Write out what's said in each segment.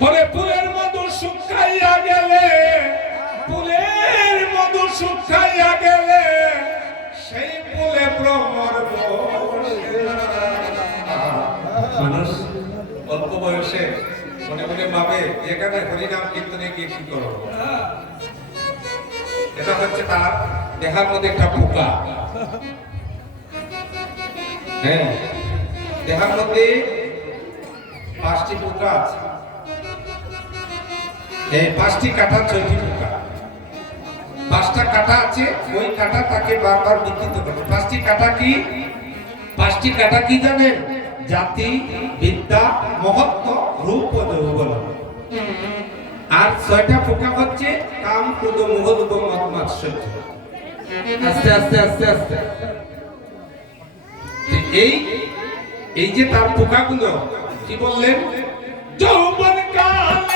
পরে ফুলের মধু শুকাইয়া গেলে, ফুলের মধু শুকাইয়া গেলে, সেই ফুলে না। মানুষ অল্প বয়সে মনে মনে ভাবে যেখানে হরিনাম কীর্তনে গিয়ে কি করব এটা হচ্ছে তার দেখার মধ্যে একটা পোকা হ্যাঁ দেখার মধ্যে পাঁচটি পোকা আছে। এই পাঁচটি কাটা, ছয়টি পোকা পাঁচটা কাটা আছে, ওই কাটা তাকে বারবার বিকৃত করছে পাঁচটি কাটা কি? পাঁচটি কাটা কি জানেন? জাতি, বিদ্যা, মহত্ব, রূপ ও যৌবন। আর ছয়টা পোকা হচ্ছে, কাম কুদ মোহ লোভ মত মাৎসর্য আস্তে আস্তে আস্তে আস্তে। এই এই যে তার পোকাগুলো, কি বললেন? যৌবন কালে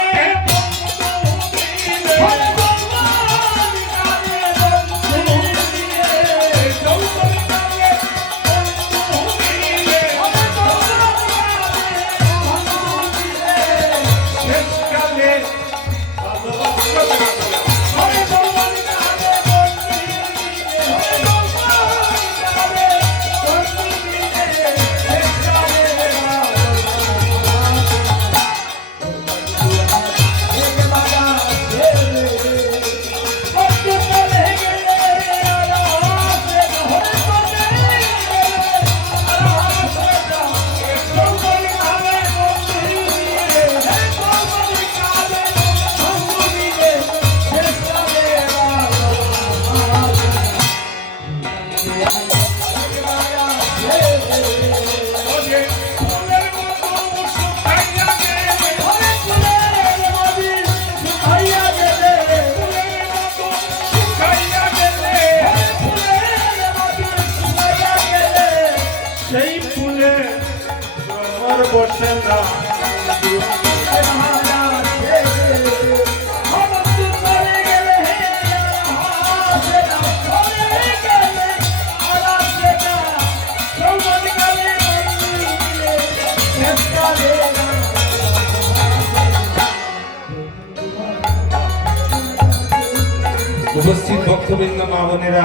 উপস্থিত ভক্তবৃন্দ, মা বোনেরা,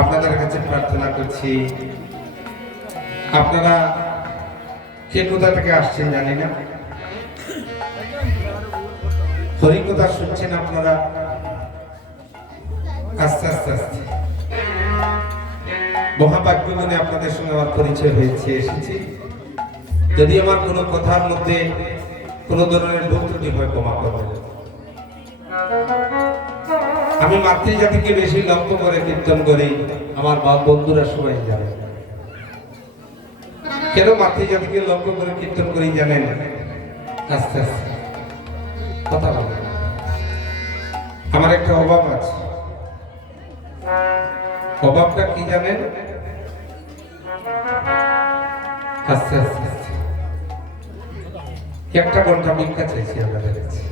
আপনাদের কাছে প্রার্থনা করছি। আপনারা কে কোথা থেকে আসছেন জানি না। হরিকথা শুনছেন আপনারা? আস্তে আস্তে আস্তে। মহাভাগ্য মানে আপনাদের সঙ্গে আমার পরিচয় হয়েছে, এসেছি। যদি আমার কোনো কথার মধ্যে কোনো ধরনের ত্রুটি হয়, ক্ষমা করবেন। আমি মাতৃজাতিকে বেশি লক্ষ্য করে কীর্তন করি, আমার বা- বন্ধুরা সবাই জানে। কেন মাতৃজাতিকে লক্ষ্য করে কীর্তন করি জানেন? আস্তে আস্তে। কথা বলেন আমার একটা অভাব আছে। অভাবটা কি জানেন? আস্তে আস্তে। একটা ঘণ্টা ভিক্ষা চাইছি আপনাদের কাছে।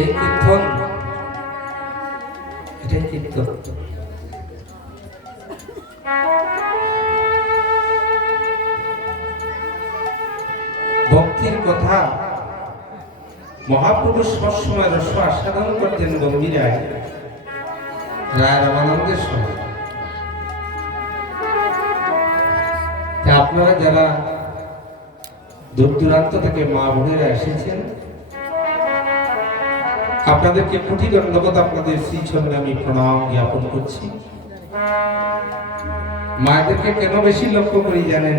এই কীর্তন, এটাই কীর্তন। ভক্তির কথা মহাপুরুষ সবসময় রস আস্বাদন করতেন গম্ভীরায় রায় রামানন্দের সময়। আপনারা যারা দূর দূরান্ত থেকে মা বোনেরা এসেছেন আপনাদেরকে কোটি দণ্ডবত আপনাদের শ্রী শ্রীচরণে আমি প্রণাম জ্ঞাপন করছি। মায়েদেরকে কেন বেশি লক্ষ্য করি জানেন?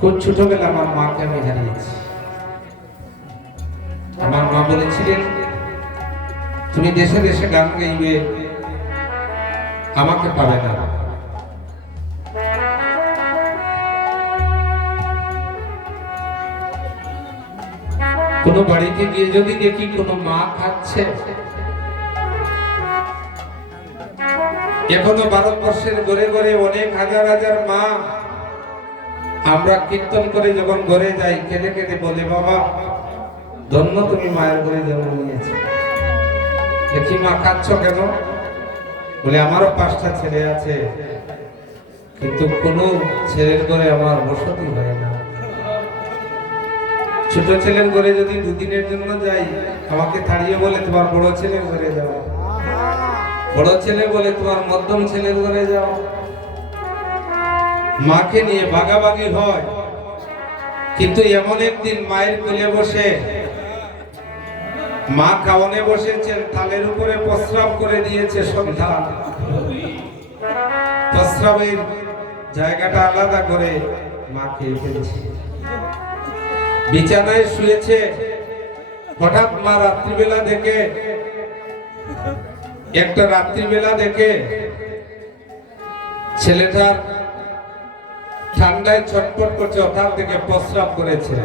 খুব ছোটবেলা আমার মাকে আমি হারিয়েছি। আমার মা বলেছিলেন, তুমি দেশে দেশে গান গাইবে, আমাকে পাবে না। কোনো বাড়িতে গিয়ে যদি দেখি কোনো মা খাচ্ছে? এখনও ভারতবর্ষের ঘরে ঘরে অনেক হাজার হাজার মা। আমরা কীর্তন করে যখন ঘরে যাই, কেঁদে কেঁদে বলে, বাবা, ধন্য তুমি মায়ের ঘরে জন্ম নিয়েছো। দেখি মা কাঁদছ কেন? বলে, আমারও পাঁচটা ছেলে আছে, কিন্তু কোনো ছেলের ঘরে আমার বসতি হয় না। ছোট ছেলের ঘরে যদি দুদিনের জন্য যাই, আমাকে তাড়িয়ে বলে তোমার বড় ছেলের ঘরে যাও। বড় ছেলে বলে তোমার মধ্যম ছেলের ঘরে যাও। মাকে নিয়ে ভাগাভাগি হয়। কিন্তু এমন একদিন মায়ের কোলে বসে, মা খাওয়ানে বসেছেন তালের উপরে প্রস্রাব করে দিয়েছে সন্তান প্রস্রাবের জায়গাটা আলাদা করে মাকে ফেলছে। বিছানায় শুয়েছে। হঠাৎ মা রাত্রিবেলা দেখে, একটা রাত্রিবেলা দেখে ছেলেটার ঠান্ডায় ছটফট করছে হঠাৎ থেকে প্রস্রাব করেছে।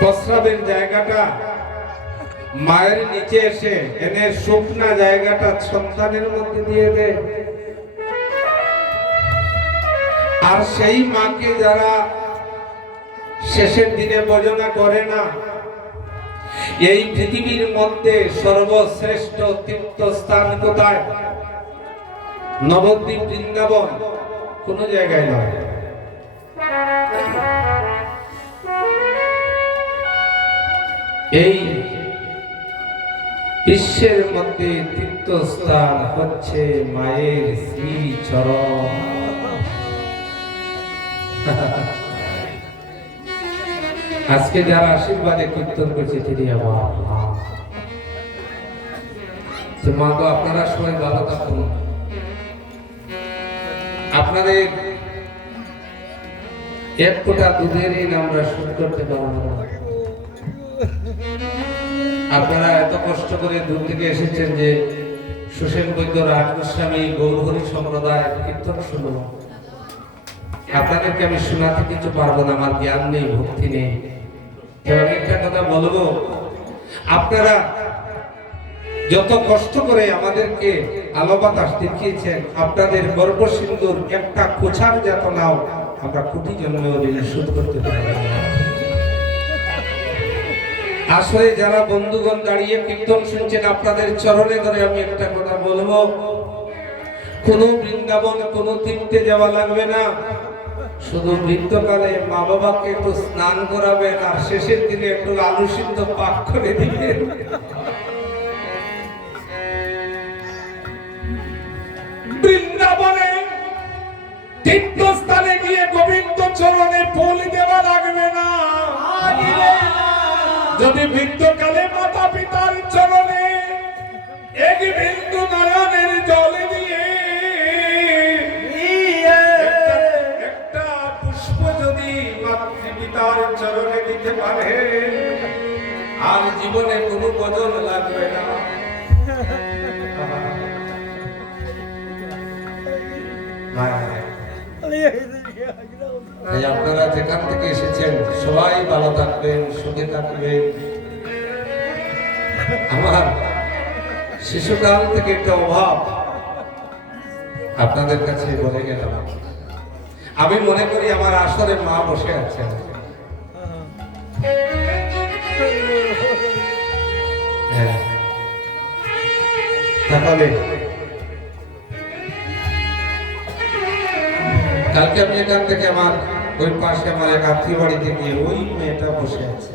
প্রস্রাবের জায়গাটা মায়ের নিচে এসে, এনে শুকনা জায়গাটা সন্তানের মধ্যে দিয়ে দেয় আর সেই মাকে যারা শেষের দিনে ভজনা করে না। এই পৃথিবীর মধ্যে সর্বশ্রেষ্ঠ তীর্থস্থান কোথায়? নবদ্বীপ, বৃন্দাবন কোন জায়গায় নয়। এই বিশ্বের মধ্যে তীর্থস্থান হচ্ছে মায়ের শ্রী চরণ আজকে যারা আশীর্বাদে কীর্তন করছে, তিনি আমার মা। তো আপনারা সবাই ভালো থাকুন। আপনাদের এক ফোঁটা দুধের ঋণ আমরা শোধ করতে পারব না। আপনারা এত কষ্ট করে দূর থেকে এসেছেন যে সুশেন বৈদ্য রাজ গোস্বামী গৌরহরি সম্প্রদায় কীর্তন শুনব আপনাদেরকে আমি শোনাতে কিছু পারব না, আমার জ্ঞান নেই, ভক্তি নেই। আপনারা যত কষ্ট করে আমাদেরকে আলো বাতাস দেখিয়েছেন, আপনাদের গর্ব সিন্ধুর একটা কোছার যাতনাও আমরা কোটি জন্মেও ঋণ শোধ করতে পারি। আসলে যারা বন্ধুগণ দাঁড়িয়ে কীর্তন শুনছেন, আপনাদের চরণে ধরে আমি একটা কথা বলব। কোনো বৃন্দাবন কোনো তীর্থে যাওয়া লাগবে না। শুধু বৃদ্ধকালে মা বাবাকে একটু স্নান করাবেন আর শেষের দিনে একটু আলু সিদ্ধ পাক করে দিবেন। বৃন্দাবনে তীর্থস্থানে গিয়ে গোবিন্দ চরণে ফুল দেওয়া লাগবে না। যদি বৃদ্ধকালে মাতা পিতার চরণে এক বিন্দু নয়নের জল পারে আর জীবনে কোনো বদল লাগবে না। আপনারা যেখান থেকে এসেছেন, সবাই ভালো থাকবেন, সুখে থাকবেন। আমার শিশুকাল থেকে একটা অভাব আপনাদের কাছে বলে গেলাম। আমি মনে করি আমার আসরে মা বসে আছেন। হ্যাঁ। তাহলে কালকে আমি এখান থেকে আমার ওই পাশে আমার এক আত্মীয় বাড়িতে গিয়ে ওই মেয়েটা বসে আছে।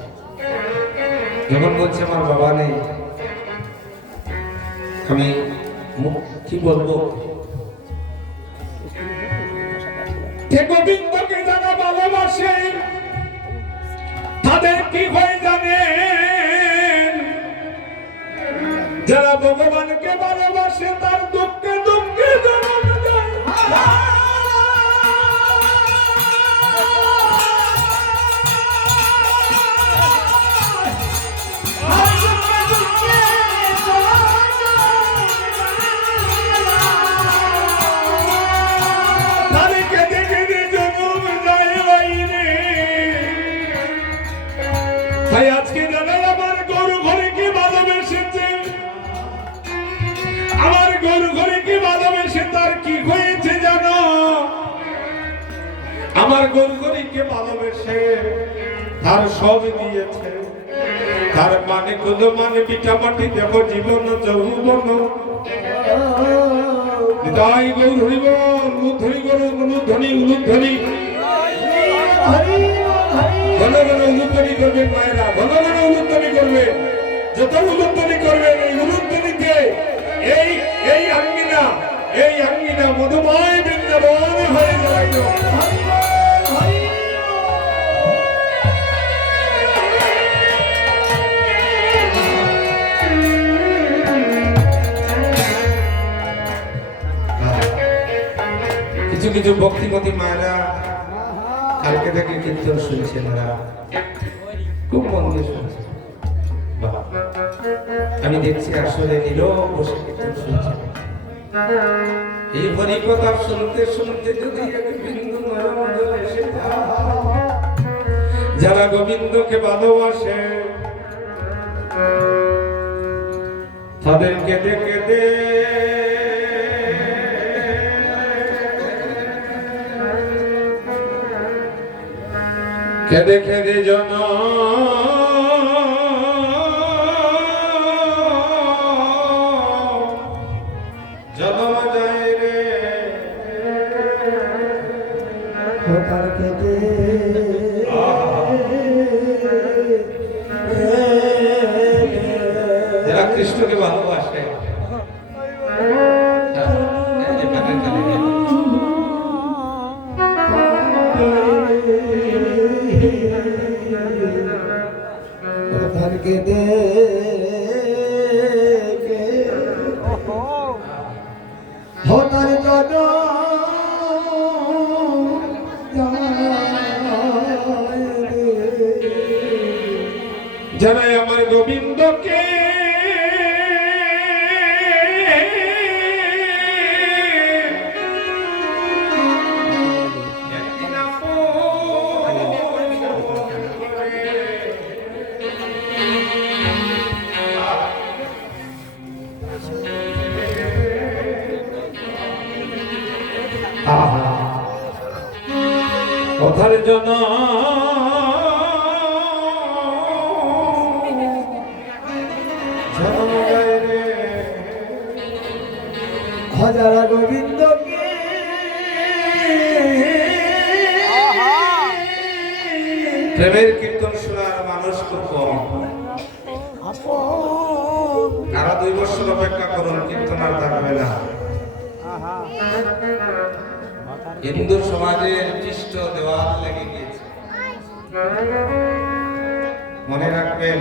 যখন বলছে আমার বাবা নেই, আমি কি বলব? গোবিন্দকে যারা ভালোবাসে তাদের কি হয় জানেন? যারা ভগবানকে ভালোবাসে আমার গরগরিকে ভালোবেসে, তার সব দিয়েছে। তার মানে কোন মানে পিঠা মাটি দেব জীবন, যৌবন। হৃদয় গৌর হরিব গৌর উলুধ্বনি উলুধ্বনি ঘন ঘন করবেন মায়েরা, ঘন ঘন করবে। যত উলুধ্বনি করবেন এই উলুধ্বনিতে এই এই আঙ্গিনা এই আঙ্গিনা মধুময় বৃন্দাবন হয়ে যাইল কিছু কিছু ভক্তিমতী মায়েরা কালকে থেকে কীর্তন শুনছে খুব মন দিয়ে শুনছে আমি দেখছি আসলে নীরব বসে কীর্তন শুনছে এই হরিকথা শুনতে শুনতে যদি বিন্দু নরম যারা গোবিন্দকে ভালোবাসে তাদেরকে দেখে দে। কেঁদে কেঁদে জন জনম জন্য। হাজারা গোবিন্দকে। প্রেমের কীর্তন শোনার মানুষ খুব কম। আরও দুই বছর অপেক্ষা করুন কীর্তন আর থাকবে না। হিন্দু সমাজের পৃষ্ঠ দেওয়াল লেগে গিয়েছে। মনে রাখবেন,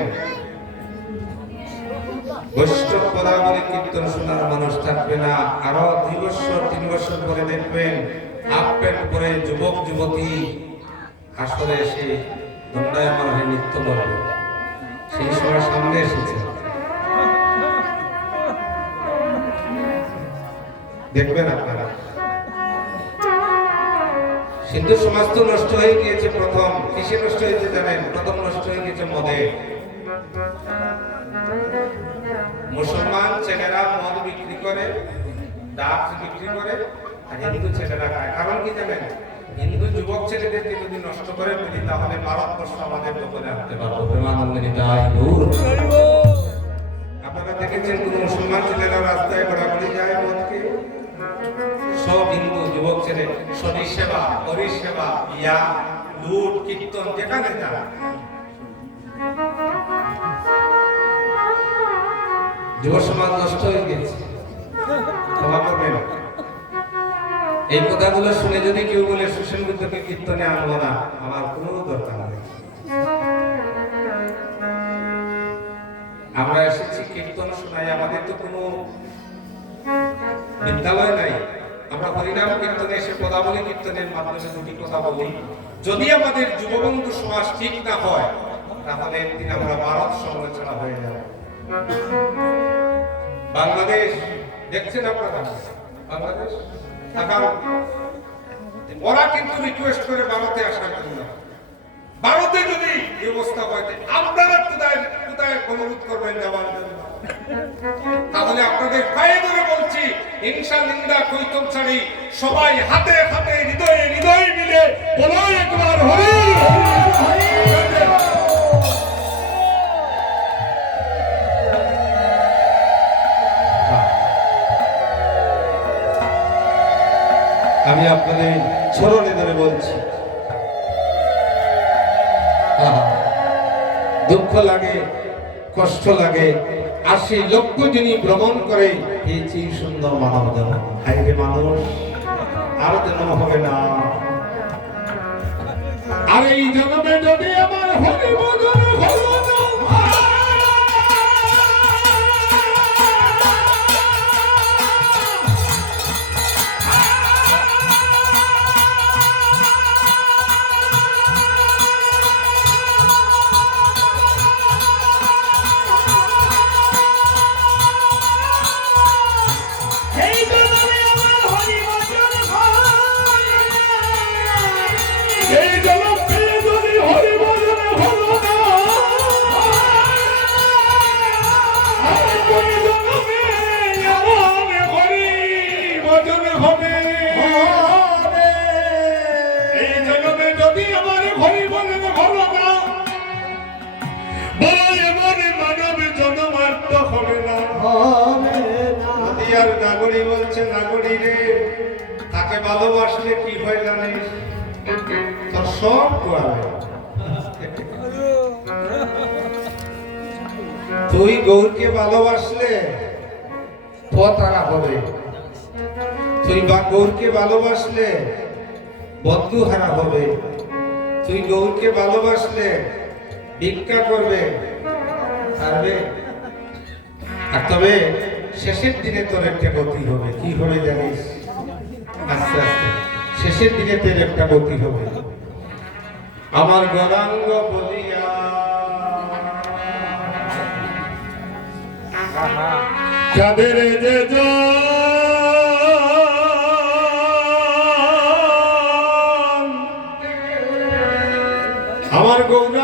বৈষ্ণব পদাবলী কীর্তন শোনার মানুষ থাকবে না। আরও দুই বছর, তিন বছর পরে দেখবেন, হাফ প্যান্ট পরে যুবক, যুবতী আসলে এসে দণ্ডায়মান হয়ে নৃত্য করবে। সেই সময় সামনে এসেছে। দেখবেন আপনারা। সিন্ধু সমাজ তো নষ্ট হয়ে গিয়েছে প্রথম। কিসে নষ্ট হয়েছে জানেন? প্রথম নষ্ট হয়ে গেছে মদে। মুসলমান ছেলেরা মদ বিক্রি করে ড্রাগস বিক্রি করে, আর হিন্দু ছেলেরা খায়। কারণ কি জানেন? হিন্দু যুবক ছেলেদেরকে যদি নষ্ট করে ফেলি, তাহলে ভারতবর্ষ আমাদের দখলে আনতে পারব। আপনারা দেখেছেন কোন মুসলমান ছেলেরা রাস্তায় ঘোরাঘুরি যায় মদকে? সব হিন্দু যুবক ছেলে শনি সেবা হরি সেবা ইয়া, লুট, কীর্তন, যেখানে যারা। যুব সমাজ নষ্ট হয়ে গেছে। ক্ষমা করবেন। এই কথাগুলো শুনে যদি কেউ বলে সুশীল বুদ্ধকে কীর্তনে আনব না, আমার কোনো দরকার নেই। আমরা এসেছি, কীর্তন শোনাই আমাদের তো কোনো বিদ্যালয় নাই। আমরা হরিনাম কীর্তনে এসে পদাবলী কীর্তনের মাধ্যমে দুটি কথা বলি। যদি আমাদের যুববন্ধু সমাজ ঠিক না হয়, তাহলে একদিন আমরা ভারত ছাড়া হয়ে যাব। বাংলাদেশ, দেখছেন আপনারা? বাংলাদেশ? থাকার ওরা কিন্তু রিকোয়েস্ট করে ভারতে আসার জন্য। ভারতে যদি ব্যবস্থা হয় আপনারা কোথায় কোথায় অনুরোধ করবেন যাওয়ার জন্য? তাহলে আপনাদের পায়ে ধরে বলছি, হিংসা, নিন্দা কৈতম ছাড়ি সবাই হাতে হাতে, হৃদয়ে হৃদয়ে মিলে বলো একবার, হরি আমি আপনাদের সরল ধরে বলছি। দুঃখ লাগে, কষ্ট লাগে আর সেই লক্ষ্য যিনি ভ্রমণ করে পেয়েছি সুন্দর মানব যেন হাইরে মানুষ, আর যেন হবে না। আর এই জগতে যদি আমার হরিবন জানিস তার সব গোয়ালে। তুই গৌরকে ভালোবাসলে পথ আনা হবে। তুই বা গৌরকে ভালোবাসলে বদ্ধু হারা হবে। তুই গৌরকে ভালোবাসলে ভিক্ষা করবে পারবে আর তবে শেষের দিনে তোর একটা গতি হবে, কি হবে জানিস? আস্তে আস্তে। শেষের দিকে তের একটা গতি হবে। আমার গণাঙ্গ বলিয়া যে আমার গৌরা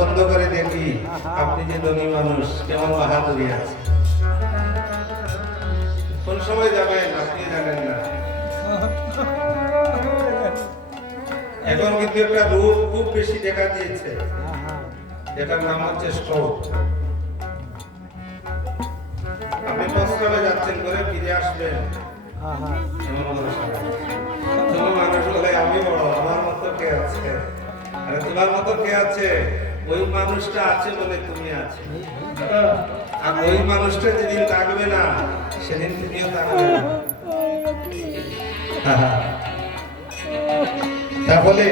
বন্ধ করে দেখি আপনি যে ধনী মানুষ, কেমন বাহাদুরি আছে? কোন সময় যাবেন? আপনি জানেন না। এখন কিন্তু একটা রূপ খুব বেশি দেখা দিয়েছে। যেটার নাম হচ্ছে স্ট্রোক। আপনি যাচ্ছেন করে ফিরে আসবেন। মানুষ আমি বড়, আমার মতো কে আছে? আরে তোমার মতো কে আছে? ওই মানুষটা আছে বলে তুমি আছে। আর ওই মানুষটা যেদিন থাকবে না সেদিন তুমিও থাকবে না। তাহলে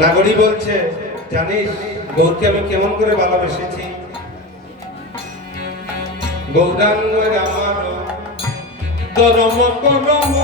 নাগরী বলছে জানিস গৌরকে আমি কেমন করে ভালোবেসেছি? গৌরাঙ্গ আমার গৌরাঙ্গ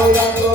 আমার